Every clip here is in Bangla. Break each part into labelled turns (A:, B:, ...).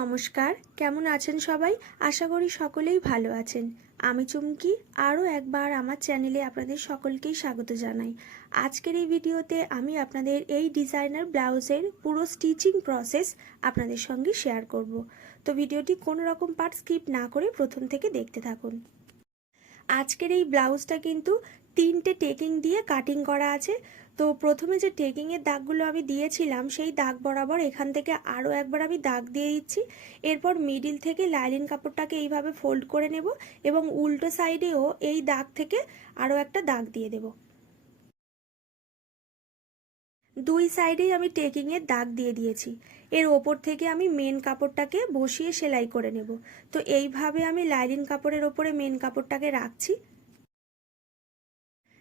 A: নমস্কার, কেমন আছেন সবাই? আশা করি সকলেই ভালো আছেন। আমি চুমকি, আরও একবার আমার চ্যানেলে আপনাদের সকলকেই স্বাগত জানাই। আজকের এই ভিডিওতে আমি আপনাদের এই ডিজাইনার ব্লাউজের পুরো স্টিচিং প্রসেস আপনাদের সঙ্গে শেয়ার করব। তো ভিডিওটি কোনো রকম পার্ট স্কিপ না করে প্রথম থেকে দেখতে থাকুন। আজকের এই ব্লাউজটা কিন্তু তিনটে টেকিং দিয়ে কাটিং করা আছে। তো প্রথমে যে টেকিংয়ের দাগগুলো আমি দিয়েছিলাম, সেই দাগ বরাবর এখান থেকে আরও একবার আমি দাগ দিয়ে দিচ্ছি। এরপর মিডিল থেকে লাইলিন কাপড়টাকে এইভাবে ফোল্ড করে নেব এবং উল্টো সাইডেও এই দাগ থেকে আরও একটা দাগ দিয়ে দেব। দুই সাইডেই আমি টেকিংয়ের দাগ দিয়ে দিয়েছি। এর ওপর থেকে আমি মেন কাপড়টাকে বসিয়ে সেলাই করে নেব। তো এইভাবে আমি লাইলিন কাপড়ের ওপরে মেন কাপড়টাকে রাখছি।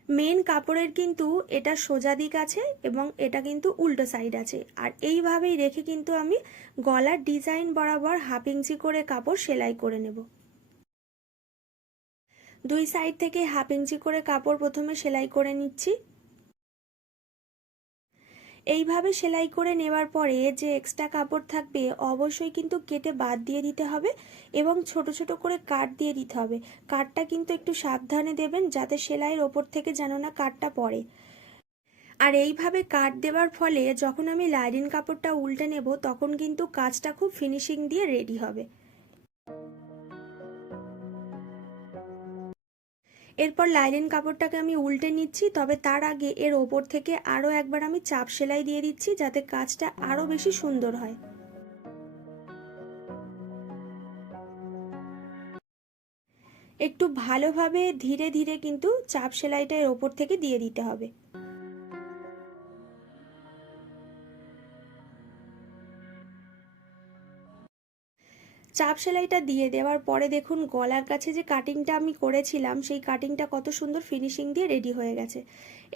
A: মেন কাপড়ের কিন্তু এটা সোজা দিক আছে এবং এটা কিন্তু উল্টো সাইড আছে। আর এইভাবেই রেখে কিন্তু আমি গলার ডিজাইন বরাবর হাফ ইঞ্চি করে কাপড় সেলাই করে নেব। দুই সাইড থেকে হাফ ইঞ্চি করে কাপড় প্রথমে সেলাই করে নিচ্ছি। এইভাবে সেলাই করে নেবার পরে যে এক্সট্রা কাপড় থাকবে, অবশ্যই কিন্তু কেটে বাদ দিয়ে দিতে হবে এবং ছোট ছোট করে কাট দিয়ে দিতে হবে। কাটটা কিন্তু একটু সাবধানে দেবেন যাতে সেলাইয়ের ওপর থেকে যেন না কাটটা পড়ে। আর এইভাবে কাট দেওয়ার ফলে যখন আমি লাইলিন কাপড়টা উল্টে নেব, তখন কিন্তু কাজটা খুব ফিনিশিং দিয়ে রেডি হবে। এরপর লাইলেন কাপড়টাকে আমি উল্টে নিচ্ছি, তবে তার আগে এর ওপর থেকে আরও একবার আমি চাপ সেলাই দিয়ে দিচ্ছি যাতে কাজটা আরও বেশি সুন্দর হয়। একটু ভালোভাবে ধীরে ধীরে কিন্তু চাপ সেলাইটা এর ওপর থেকে দিয়ে দিতে হবে। চাপ সেলাইটা দিয়ে দেওয়ার পরে দেখুন গলার কাছে যে কাটিংটা আমি করেছিলাম, সেই কাটিংটা কত সুন্দর ফিনিশিং দিয়ে রেডি হয়ে গেছে।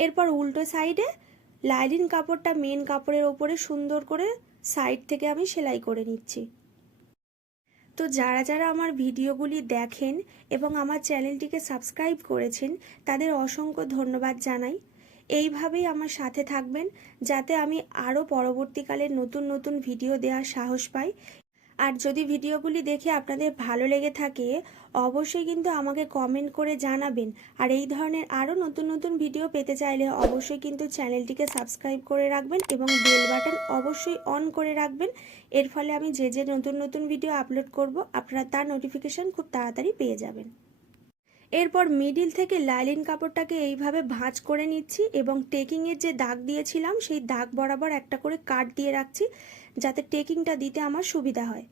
A: এরপর উল্টো সাইডে লাইলিন কাপড়টা মেন কাপড়ের ওপরে সুন্দর করে সাইড থেকে আমি সেলাই করে নিচ্ছি। তো যারা যারা আমার ভিডিওগুলি দেখেন এবং আমার চ্যানেলটিকে সাবস্ক্রাইব করেছেন, তাদের অসংখ্য ধন্যবাদ জানাই। এইভাবেই আমার সাথে থাকবেন, যাতে আমি আরও পরবর্তীকালে নতুন নতুন ভিডিও দেওয়ার সাহস পাই। আর যদি ভিডিওগুলি দেখে আপনাদের ভালো লেগে থাকে, অবশ্যই কিন্তু আমাকে কমেন্ট করে জানাবেন। আর এই ধরনের আরও নতুন নতুন ভিডিও পেতে চাইলে অবশ্যই কিন্তু চ্যানেলটিকে সাবস্ক্রাইব করে রাখবেন এবং বেল বাটন অবশ্যই অন করে রাখবেন। এর ফলে আমি যে যে নতুন নতুন ভিডিও আপলোড করব, আপনারা তার নোটিফিকেশান খুব তাড়াতাড়ি পেয়ে যাবেন। এরপর মিডিল থেকে লাইলিন কাপড়টাকে এইভাবে ভাঁজ করে নিচ্ছি এবং টেকিংয়ের যে দাগ দিয়েছিলাম, সেই দাগ বরাবর একটা করে কাট দিয়ে রাখছি যাতে টেকিংটা দিতে আমার সুবিধা হয়।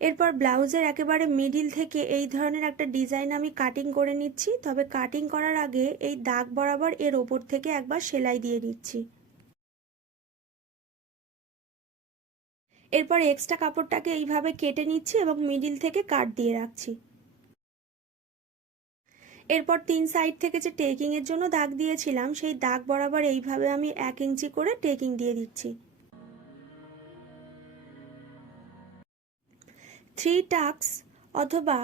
A: এরপর ব্লাউজের একেবারে মিডিল থেকে এই ধরনের একটা ডিজাইন আমি কাটিং করে নিচ্ছি, তবে কাটিং করার আগে এই দাগ বরাবর এর ওপর থেকে একবার সেলাই দিয়ে নিচ্ছি। এরপর এক্সট্রা কাপড়টাকে এইভাবে কেটে নিচ্ছি এবং মিডিল থেকে কাট দিয়ে রাখছি। এরপর তিন সাইড থেকে যে টেকিং এর জন্য দাগ দিয়েছিলাম, সেই দাগ বরাবর এইভাবে আমি এক ইঞ্চি করে টেকিং দিয়ে দিচ্ছি। থ্রি টাক্স অথবা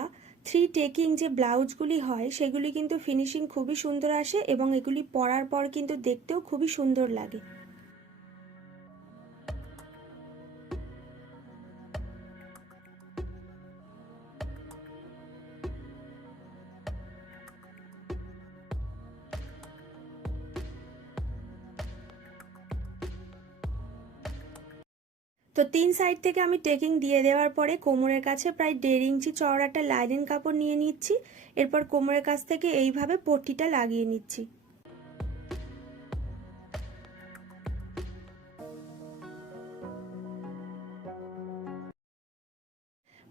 A: থ্রি টেকিং যে ব্লাউজগুলি হয়, সেগুলি কিন্তু ফিনিশিং খুবই সুন্দর আসে এবং এগুলি পরার পর কিন্তু দেখতেও খুবই সুন্দর লাগে। তো তিন সাইড থেকে আমি টেকিং দিয়ে দেওয়ার পরে কোমরের কাছে প্রায় দেড় ইঞ্চি চওড়া একটা লাইনিং কাপড় নিয়ে নিচ্ছি। এরপর কোমরের কাছ থেকে এইভাবে পট্টিটা লাগিয়ে নিচ্ছি।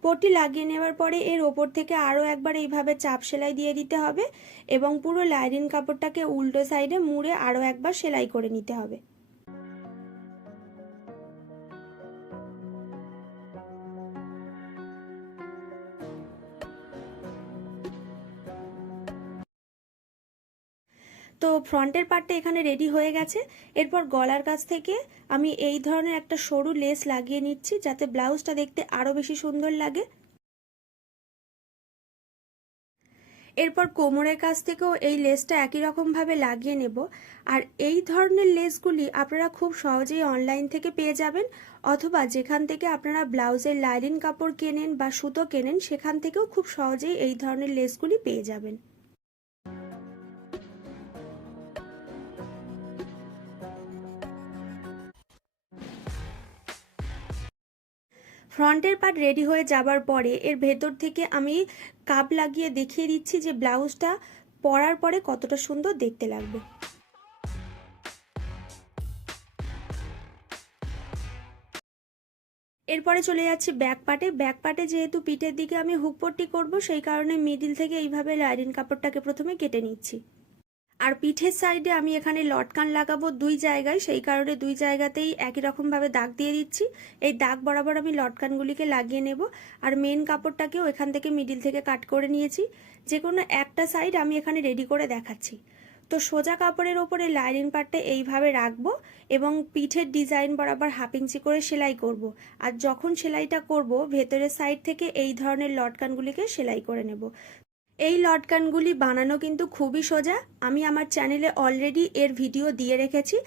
A: পট্টি লাগিয়ে নেওয়ার পরে এর ওপর থেকে আরও একবার এইভাবে চাপ সেলাই দিয়ে দিতে হবে এবং পুরো লাইনিং কাপড়টাকে উল্টো সাইডে মুড়ে আরও একবার সেলাই করে নিতে হবে। ফ্রন্টের পার্টটা এখানে রেডি হয়ে গেছে। এরপর গলার কাছ থেকে আমি এই ধরনের একটা সরু লেস লাগিয়ে নিচ্ছি, যাতে ব্লাউজটা দেখতে আরও বেশি সুন্দর লাগে। এরপর কোমরের কাছ থেকেও এই লেসটা একই রকমভাবে লাগিয়ে নেব। আর এই ধরনের লেসগুলি আপনারা খুব সহজেই অনলাইন থেকে পেয়ে যাবেন, অথবা যেখান থেকে আপনারা ব্লাউজের লাইলিন কাপড় কেনেন বা সুতো কেনেন, সেখান থেকেও খুব সহজেই এই ধরনের লেসগুলি পেয়ে যাবেন। ফ্রন্টের পার্ট রেডি হয়ে যাবার পরে এর ভেতর থেকে আমি কাপ লাগিয়ে দেখিয়ে দিচ্ছি যে ব্লাউজটা পরার পরে কতটা সুন্দর দেখতে লাগবে। এরপরে চলে যাচ্ছি ব্যাক পার্টে। ব্যাক পার্টে যেহেতু পিঠের দিকে আমি হুকপট্টি করব, সেই কারণে মিডিল থেকে এইভাবে লাইনিং কাপড়টাকে প্রথমে কেটে নিচ্ছি। আর পিঠের সাইডে আমি এখানে লটকান লাগাবো দুই জায়গায়, সেই কারণে দুই জায়গাতেই একই রকমভাবে দাগ দিয়ে দিচ্ছি। এই দাগ বরাবর আমি লটকানগুলিকে লাগিয়ে নেব। আর মেন কাপড়টাকেও এখান থেকে মিডিল থেকে কাট করে নিয়েছি। যে কোনো একটা সাইড আমি এখানে রেডি করে দেখাচ্ছি। তো সোজা কাপড়ের ওপরে লাইনিং পার্টটা এইভাবে রাখব এবং পিঠের ডিজাইন বরাবর হাফ ইঞ্চি করে সেলাই করব। আর যখন সেলাইটা করব, ভেতরের সাইড থেকে এই ধরনের লটকানগুলিকে সেলাই করে নেব। এই লটকানগুলি বানানো কিন্তু খুবই সোজা। আমি আমার চ্যানেলে অলরেডি এর ভিডিও দিয়ে রেখেছি।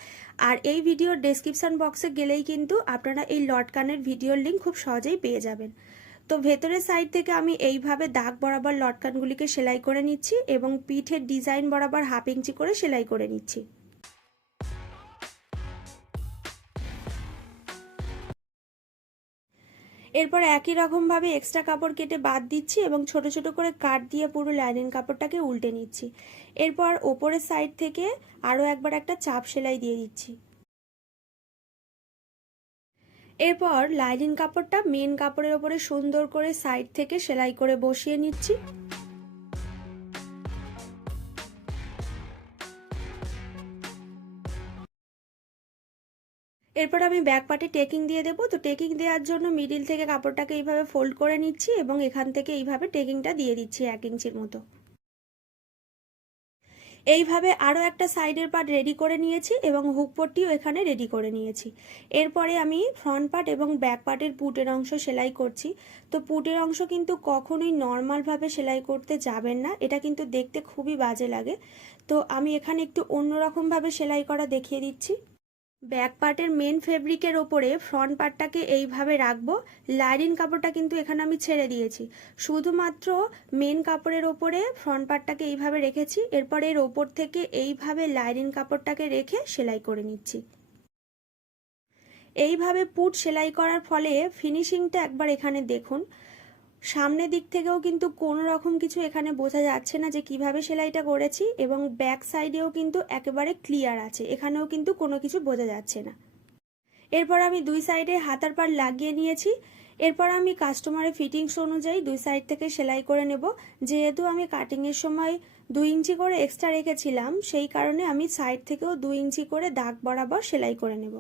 A: আর এই ভিডিওর ডেসক্রিপশান বক্সে গেলেই কিন্তু আপনারা এই লটকানের ভিডিওর লিঙ্ক খুব সহজেই পেয়ে যাবেন। তো ভেতরের সাইড থেকে আমি এইভাবে দাগ বরাবর লটকানগুলিকে সেলাই করে নিচ্ছি এবং পিঠের ডিজাইন বরাবর হাফ ইঞ্চি করে সেলাই করে নিচ্ছি। এরপর একই রকমভাবে এক্সট্রা কাপড় কেটে বাদ দিচ্ছি এবং ছোট ছোট করে কাট দিয়ে পুরো লাইনিং কাপড়টাকে উল্টে নিচ্ছি। এরপর ওপরের সাইড থেকে আরও একবার একটা চাপ সেলাই দিয়ে দিচ্ছি। এরপর লাইনিং কাপড়টা মেন কাপড়ের ওপরে সুন্দর করে সাইড থেকে সেলাই করে বসিয়ে নিচ্ছি। এরপর আমি ব্যাক পার্টে টেকিং দিয়ে দেবো। তো টেকিং দেওয়ার জন্য মিডিল থেকে কাপড়টাকে এইভাবে ফোল্ড করে নিচ্ছি এবং এখান থেকে এইভাবে টেকিংটা দিয়ে দিচ্ছি এক ইঞ্চির মতো। এইভাবে আরও একটা সাইডের পার্ট রেডি করে নিয়েছি এবং হুক পট্টিও এখানে রেডি করে নিয়েছি। এরপরে আমি ফ্রন্ট পার্ট এবং ব্যাক পার্টের পুটের অংশ সেলাই করছি। তো পুটের অংশ কিন্তু কখনোই নর্মালভাবে সেলাই করতে যাবেন না। এটা কিন্তু দেখতে খুবই বাজে লাগে। তো আমি এখানে একটু অন্যরকমভাবে সেলাই করা দেখিয়ে দিচ্ছি। ব্যাক পার্টের মেন ফেব্রিকের ওপরে ফ্রন্ট পার্টটাকে এইভাবে রাখব। লাইনিং কাপড়টা কিন্তু এখানে আমি ছেড়ে দিয়েছি। শুধুমাত্র মেন কাপড়ের ওপরে ফ্রন্ট পার্টটাকে এইভাবে রেখেছি। এরপর এর ওপর থেকে এইভাবে লাইনিং কাপড়টাকে রেখে সেলাই করে নিচ্ছি। এইভাবে পুট সেলাই করার ফলে ফিনিশিংটা একবার এখানে দেখুন। সামনের দিক থেকেও কিন্তু কোনো রকম কিছু এখানে বোঝা যাচ্ছে না যে কীভাবে সেলাইটা করেছি এবং ব্যাক সাইডেও কিন্তু একেবারে ক্লিয়ার আছে, এখানেও কিন্তু কোনো কিছু বোঝা যাচ্ছে না। এরপর আমি দুই সাইডে হাতার পার লাগিয়ে নিয়েছি। এরপর আমি কাস্টমারের ফিটিংস অনুযায়ী দুই সাইড থেকে সেলাই করে নেব। যেহেতু আমি কাটিংয়ের সময় দুই ইঞ্চি করে এক্সট্রা রেখেছিলাম, সেই কারণে আমি সাইড থেকেও দুই ইঞ্চি করে দাগ বরাবর সেলাই করে নেব।